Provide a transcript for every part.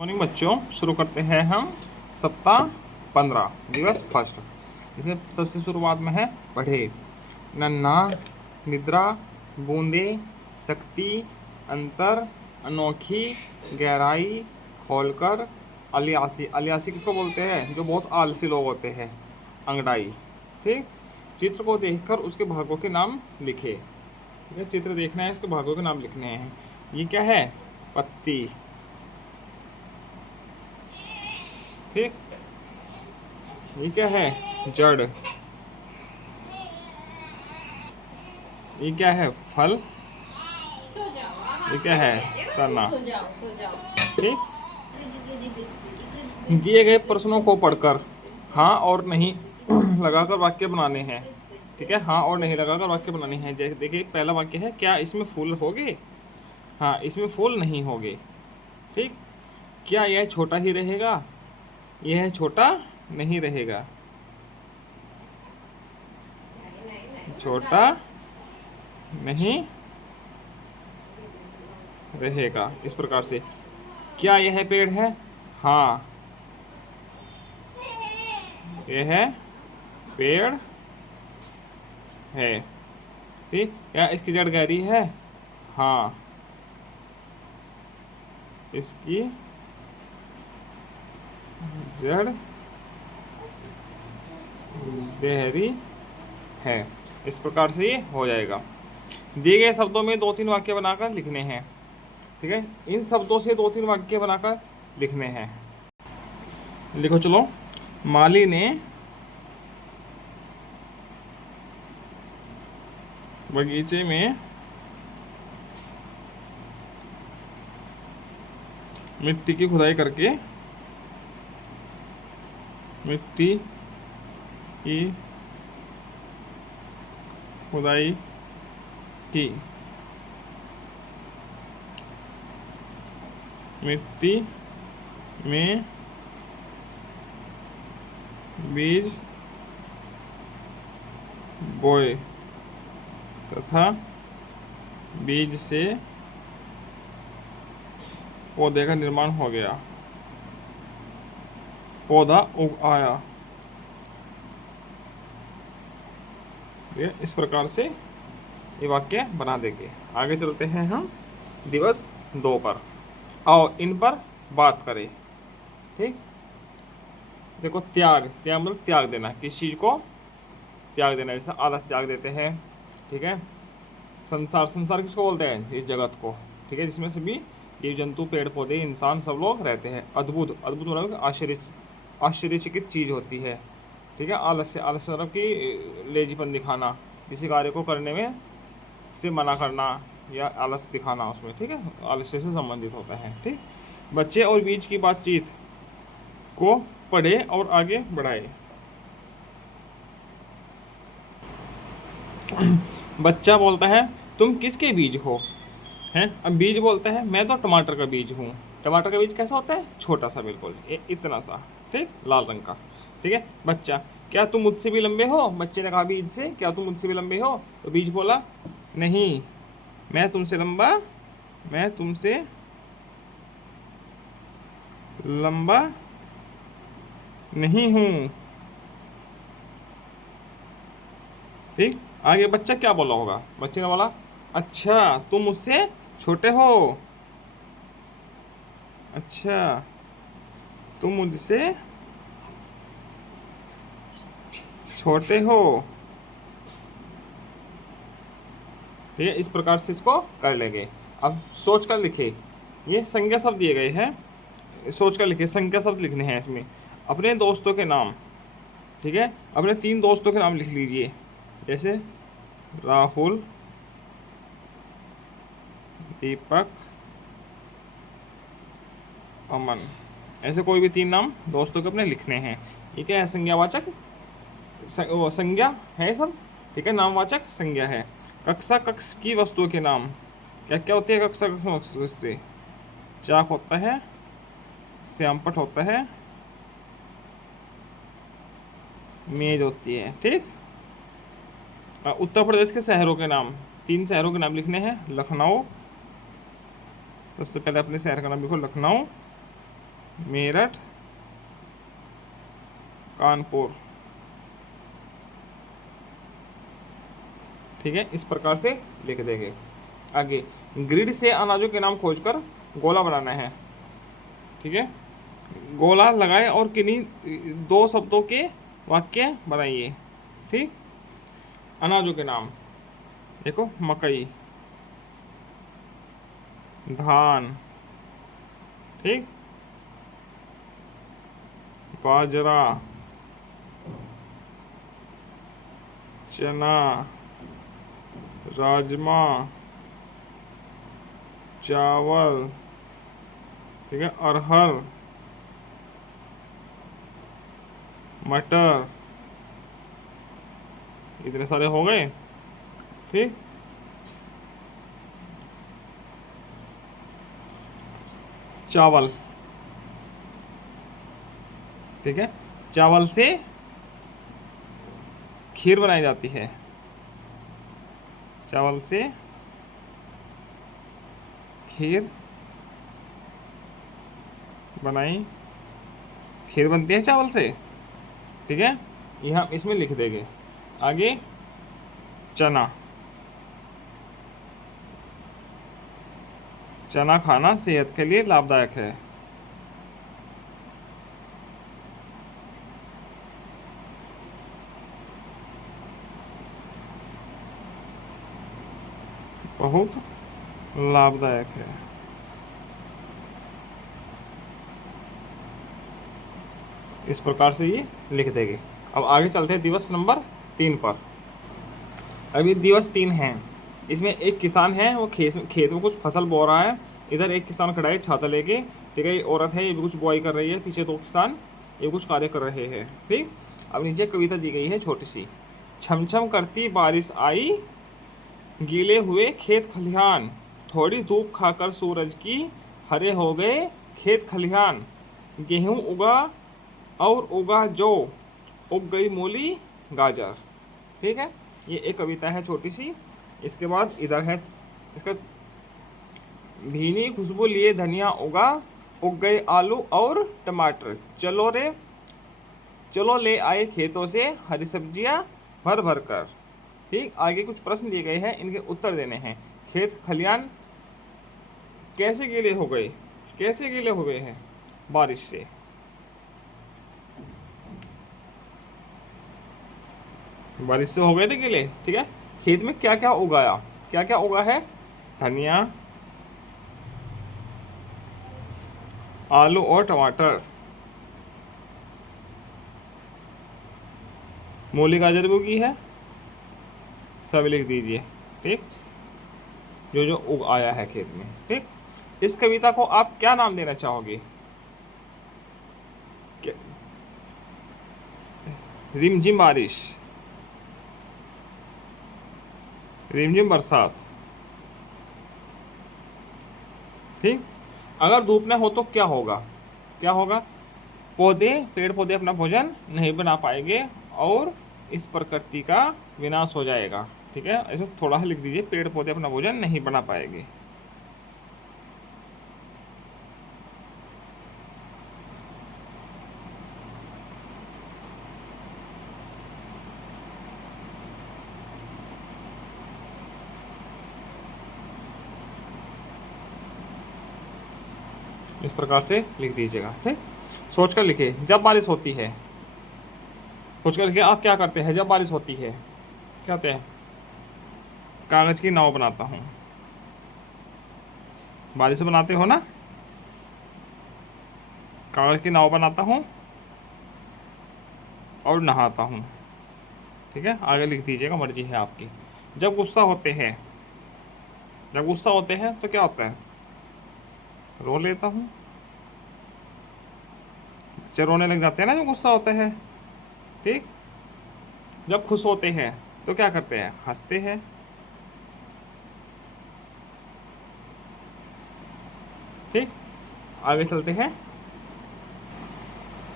Morning बच्चों, शुरू करते हैं हम सप्ताह 15 दिवस फर्स्ट। इसे सबसे शुरुआत में है पढ़े। नन्हा, निद्रा, बूंदे, शक्ति, अंतर, अनोखी, गहराई, खोलकर, अलियासी। अलियासी किसको बोलते हैं? जो बहुत आलसी लोग होते हैं। अंगड़ाई। ठीक। चित्र को देखकर उसके भागों के नाम लिखे। ठीक है, चित्र देखना है, उसके भागों के नाम लिखने हैं। ये क्या है? पत्ती। ठीक। ये क्या है? जड़। ये क्या है? फल। ये क्या है? तना। ठीक। दिए गए प्रश्नों को पढ़कर हाँ और नहीं लगाकर वाक्य बनाने हैं। ठीक है, हाँ और नहीं लगाकर वाक्य बनाने हैं। जैसे देखिए, पहला वाक्य है, क्या इसमें फूल होंगे? हाँ, इसमें फूल नहीं होंगे। ठीक। क्या यह छोटा ही रहेगा? यह छोटा नहीं रहेगा। छोटा नहीं रहेगा। इस प्रकार से। क्या यह पेड़ है? हाँ, यह पेड़ है। ठीक। क्या इसकी जड़ गहरी है? हाँ, इसकी जड़ गहरी है। इस प्रकार से ये हो जाएगा। दिए गए शब्दों में 2-3 वाक्य बनाकर लिखने हैं। ठीक है, इन शब्दों से 2-3 वाक्य बनाकर लिखने हैं। लिखो चलो। माली ने बगीचे में मिट्टी की खुदाई करके मिट्टी की खुदाई की। मिट्टी में बीज बोए तथा बीज से पौधे का निर्माण हो गया। पौधा उग आया। इस प्रकार से ये वाक्य बना देंगे। आगे चलते हैं हम दिवस 2 पर। आओ इन पर बात करें। ठीक। देखो, त्याग। त्याग मतलब त्याग देना, किस चीज़ को त्याग देना। जैसे आलस त्याग देते हैं। ठीक है। संसार। संसार किसको बोलते हैं? इस जगत को। ठीक है, जिसमें सभी जीव जंतु, पेड़ पौधे, इंसान सब लोग रहते हैं। अद्भुत। अद्भुत मतलब आश्चर्य, आश्चर्यचकित चीज़ होती है। ठीक है। आलस्य। आलस्य मतलब कि लेजीपन दिखाना, किसी कार्य को करने में से मना करना या आलस दिखाना उसमें। ठीक है, आलस्य से संबंधित होता है। ठीक। बच्चे और बीज की बातचीत को पढ़े और आगे बढ़ाए। बच्चा बोलता है, तुम किसके बीज हो? हैं? अब बीज बोलता है, मैं तो टमाटर का बीज हूँ। टमाटर का बीज कैसा होता है? छोटा सा, बिल्कुल इतना सा। ठीक, लाल रंग का। ठीक है। बच्चा, क्या तुम मुझसे भी लंबे हो? बच्चे ने कहा बीज से, क्या तुम मुझसे भी लंबे हो? तो बीज बोला, नहीं, मैं तुमसे लंबा नहीं हूँ। ठीक। आगे बच्चा क्या बोला होगा? बच्चे ने बोला, अच्छा तुम मुझसे छोटे हो। अच्छा, तुम मुझसे छोटे हो। ठीक है, इस प्रकार से इसको कर लेंगे। अब सोच कर लिखे। ये संज्ञा शब्द दिए गए हैं, सोच कर लिखे। संज्ञा शब्द लिखने हैं इसमें। अपने दोस्तों के नाम। ठीक है, अपने 3 दोस्तों के नाम लिख लीजिए। जैसे राहुल, दीपक, अमन। ऐसे कोई भी 3 नाम दोस्तों के अपने लिखने हैं। ये क्या है? संज्ञावाचक वो संज्ञा है सब। ठीक है, नामवाचक संज्ञा है। कक्षा कक्ष की वस्तुओं के नाम क्या क्या होती है? कक्षा कक्ष वस्तु, चाक होता है, श्यामपट होता है, मेज होती है। ठीक। उत्तर प्रदेश के शहरों के नाम, 3 शहरों के नाम लिखने हैं। लखनऊ, सबसे पहले अपने शहर का नाम लिखो, लखनऊ। मेरठ, कानपुर। ठीक है, इस प्रकार से लिख देंगे। आगे, ग्रिड से अनाजों के नाम खोजकर गोला बनाना है। ठीक है, गोला लगाए और किन्हीं दो शब्दों के वाक्य बनाइए। ठीक, अनाजों के नाम देखो, मकई, धान, ठीक, बाजरा, चना, राजमा, चावल, ठीक है, अरहर, मटर। इतने सारे हो गए। ठीक, चावल, ठीक है, चावल से खीर बनाई जाती है। चावल से खीर बनाई, खीर बनती है चावल से। ठीक है, ये हम इसमें लिख देंगे। आगे, चना, चना खाना सेहत के लिए लाभदायक है। बहुत लाभदायक है। इस प्रकार से ये लिख देंगे। अब आगे चलते हैं दिवस नंबर 3 पर। अभी दिवस 3 है। इसमें एक किसान है, वो खेत में कुछ फसल बो रहा है। इधर एक किसान खड़ा है छाता लेके। ठीक है, ये औरत है, ये भी कुछ बुआई कर रही है। पीछे 2 किसान ये कुछ कार्य कर रहे हैं। ठीक, अब नीचे कविता दी गई है छोटी सी। छमछम करती बारिश आई, गीले हुए खेत खलिहान, थोड़ी धूप खाकर सूरज की, हरे हो गए खेत खलिहान, गेहूं उगा और उगा जो, उग गई मूली गाजर। ठीक है, ये एक कविता है छोटी सी। इसके बाद इधर है इसका, भीनी खुशबू लिए धनिया उगा, उग गए आलू और टमाटर, चलो रे चलो ले आए खेतों से हरी सब्जियां भर भर कर। ठीक, आगे कुछ प्रश्न दिए गए हैं, इनके उत्तर देने हैं। खेत खलियान कैसे गीले हो गए, कैसे गीले हुए हैं? बारिश से। बारिश से हो गए थे गीले। ठीक है, खेत में क्या क्या उगाया, क्या क्या उगा है? धनिया, आलू और टमाटर, मूली गाजर भी उगी है, सब लिख दीजिए। ठीक, जो जो उग आया है खेत में। ठीक, इस कविता को आप क्या नाम देना चाहोगे? रिमझिम बारिश, रिमझिम बरसात। ठीक, अगर धूप न हो तो क्या होगा? क्या होगा? पेड़ पौधे अपना भोजन नहीं बना पाएंगे और इस प्रकृति का विनाश हो जाएगा। ठीक है, इसमें थोड़ा सा लिख दीजिए, पेड़ पौधे अपना भोजन नहीं बना पाएंगे। इस प्रकार से लिख दीजिएगा। ठीक, सोच कर लिखिए। जब बारिश होती है, सोच कर लिखिए, आप क्या करते हैं जब बारिश होती है? क्या होते हैं? कागज की नाव बनाता हूँ। बारिश से बनाते हो ना? कागज की नाव बनाता हूँ और नहाता हूँ। ठीक है, आगे लिख दीजिएगा, मर्जी है आपकी। जब गुस्सा होते हैं, जब गुस्सा होते हैं तो क्या होता है? रो लेता हूँ। बच्चे रोने लग जाते हैं ना जब गुस्सा होता है। ठीक, जब खुश होते हैं तो क्या करते हैं? हंसते हैं। ठीक, आगे चलते हैं।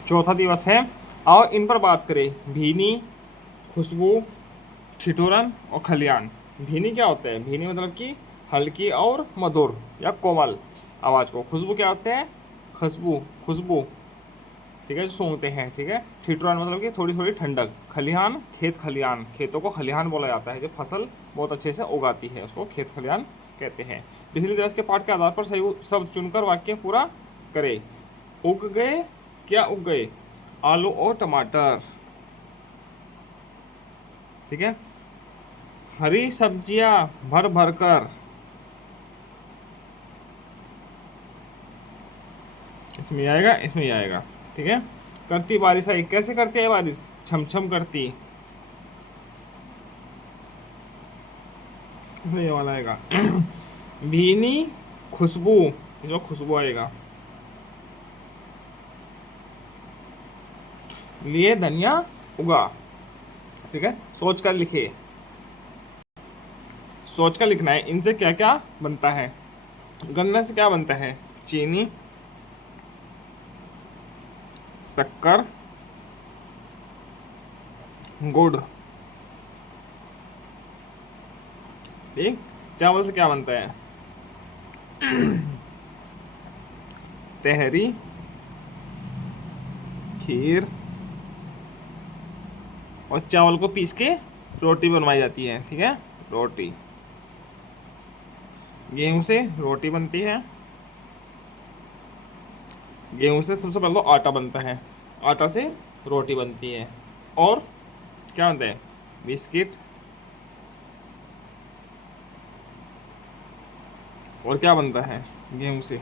चौथा दिवस है, आओ इन पर बात करें। भीनी, खुशबू, ठिठुरन और खलियान। भीनी क्या होता है? भीनी मतलब कि हल्की और मधुर या कोमल आवाज़ को। खुशबू क्या होते हैं? खुशबू, खुशबू, ठीक है, जो सूंघते हैं, ठीक है। ठिठुरन मतलब कि थोड़ी थोड़ी ठंडक। खलिहान, खेत खलिहान, खेतों को खलिहान बोला जाता है, जो फसल बहुत अच्छे से उगाती है उसको खेत खलिहान कहते हैं। पिछले दिवस के पाठ के आधार पर सही शब्द चुनकर वाक्य पूरा करें। उग गए, क्या उग गए? आलू और टमाटर, ठीक है। हरी सब्जियां भर भर कर, इसमें आएगा, इसमें ही आएगा, ठीक है। करती बारिश आई, कैसे करती है बारिश? छम छम करती, इसमें ये वाला आएगा। भीनी खुशबू, इसमें खुशबू आएगा। लिए धनिया उगा, ठीक है। सोच कर लिखे, सोच कर लिखना है। इनसे क्या क्या बनता है? गन्ने से क्या बनता है? चीनी, शक्कर, गुड़, ठीक। चावल से क्या बनता है? तहरी, खीर, और चावल को पीस के रोटी बनवाई जाती है, ठीक है, रोटी। गेहूं से रोटी बनती है, गेहूं से सबसे पहले तो आटा बनता है, आटा से रोटी बनती है। और क्या बनता है? बिस्किट। और क्या बनता है गेहूं से?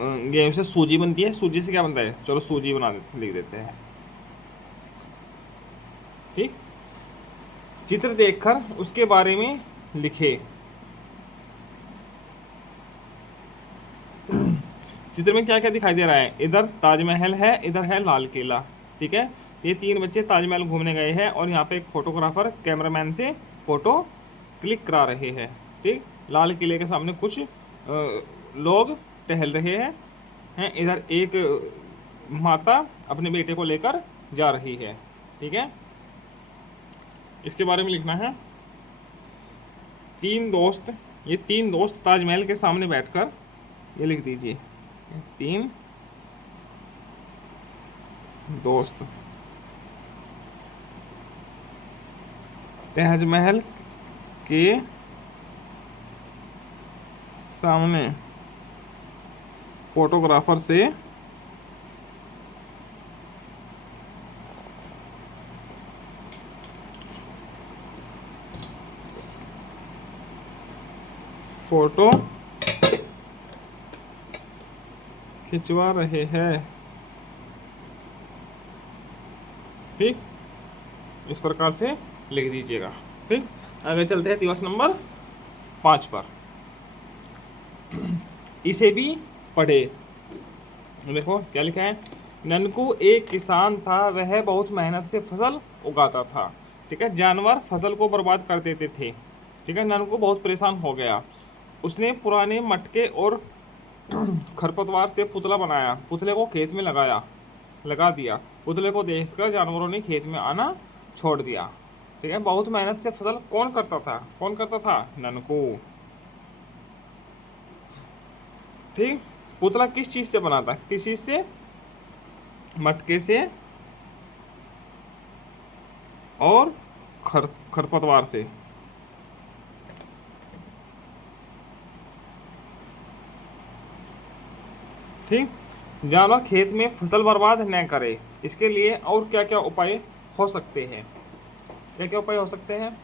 गेहूं से सूजी बनती है, सूजी से क्या बनता है? चलो सूजी बना देते, लिख देते हैं, ठीक। चित्र देखकर उसके बारे में लिखे। चित्र में क्या क्या दिखाई दे रहा है? इधर ताजमहल है, इधर है लाल किला, ठीक है। ये तीन बच्चे ताजमहल घूमने गए हैं और यहाँ पे एक फोटोग्राफर कैमरामैन से फोटो क्लिक करा रहे हैं, ठीक। लाल किले के सामने कुछ लोग टहल रहे हैं इधर एक माता अपने बेटे को लेकर जा रही है, ठीक है। इसके बारे में लिखना है। तीन दोस्त, ये तीन दोस्त ताजमहल के सामने बैठकर, ये लिख दीजिए, तीन दोस्त ताजमहल के सामने फोटोग्राफर से फोटो खिंचवा रहे हैं, ठीक। इस प्रकार से लिख दीजिएगा, ठीक। आगे चलते हैं दिवस नंबर 5 पर। इसे भी पढ़े। देखो क्या लिखा है। ननकू एक किसान था, वह बहुत मेहनत से फसल उगाता था, ठीक है। जानवर फसल को बर्बाद कर देते थे, ठीक है। ननकू बहुत परेशान हो गया। उसने पुराने मटके और खरपतवार से पुतला बनाया, पुतले को खेत में लगा दिया। पुतले को देखकर जानवरों ने खेत में आना छोड़ दिया, ठीक है। बहुत मेहनत से फसल कौन करता था? कौन करता था? ननकू, ठीक। पुतला किस चीज से बना था? किस चीज से? मटके से और खरपतवार से, ठीक। जानवर खेत में फसल बर्बाद न करे, इसके लिए और क्या क्या उपाय हो सकते हैं? क्या क्या उपाय हो सकते हैं?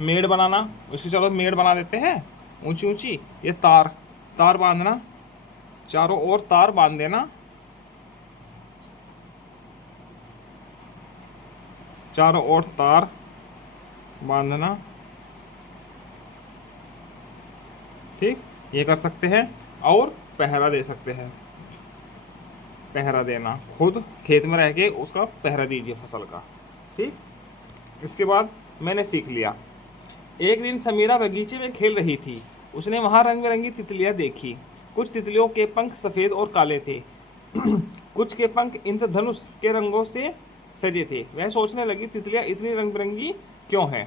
मेड़ बनाना, उसकी चलो मेड़ बना देते हैं ऊंची ऊंची। ये तार बांधना, चारों ओर तार बांध देना, चारों ओर तार बांधना, ठीक, ये कर सकते हैं। और पहरा दे सकते हैं, पहरा देना, खुद खेत में रह के उसका पहरा दीजिए फसल का, ठीक। इसके बाद मैंने सीख लिया। एक दिन समीरा बगीचे में खेल रही थी, उसने वहाँ रंग बिरंगी तितलियाँ देखी। कुछ तितलियों के पंख सफ़ेद और काले थे, कुछ के पंख इंद्रधनुष के रंगों से सजे थे। वह सोचने लगी, तितलियाँ इतनी रंग बिरंगी क्यों हैं,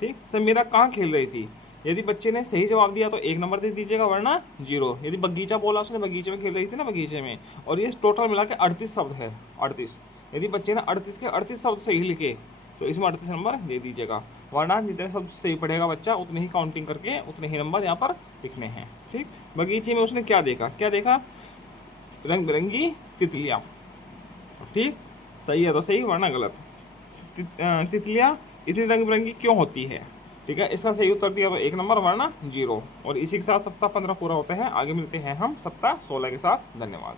ठीक। समीरा कहाँ खेल रही थी? यदि बच्चे ने सही जवाब दिया तो 1 नंबर दे दीजिएगा, वरना 0। यदि बगीचा बोला उसने, बगीचे में खेल रही थी ना, बगीचे में, और ये टोटल मिला के 38 शब्द है, 38। यदि बच्चे ने 38 के 38 शब्द सही लिखे तो इसमें 38 नंबर दे दीजिएगा, वरना जितने शब्द सही पढ़ेगा बच्चा उतने ही काउंटिंग करके उतने ही नंबर यहाँ पर लिखने हैं। ठीक, बगीचे में उसने क्या देखा, क्या देखा, रंग बिरंगी तितलियाँ। ठीक, सही है तो सही, वरना गलत। तितलियाँ इतनी रंग बिरंगी क्यों होती है? ठीक है, इसका सही उत्तर दिया तो 1 नंबर, वरना 0। और इसी के साथ सप्ताह 15 पूरा होते हैं। आगे मिलते हैं हम सप्ताह 16 के साथ। धन्यवाद।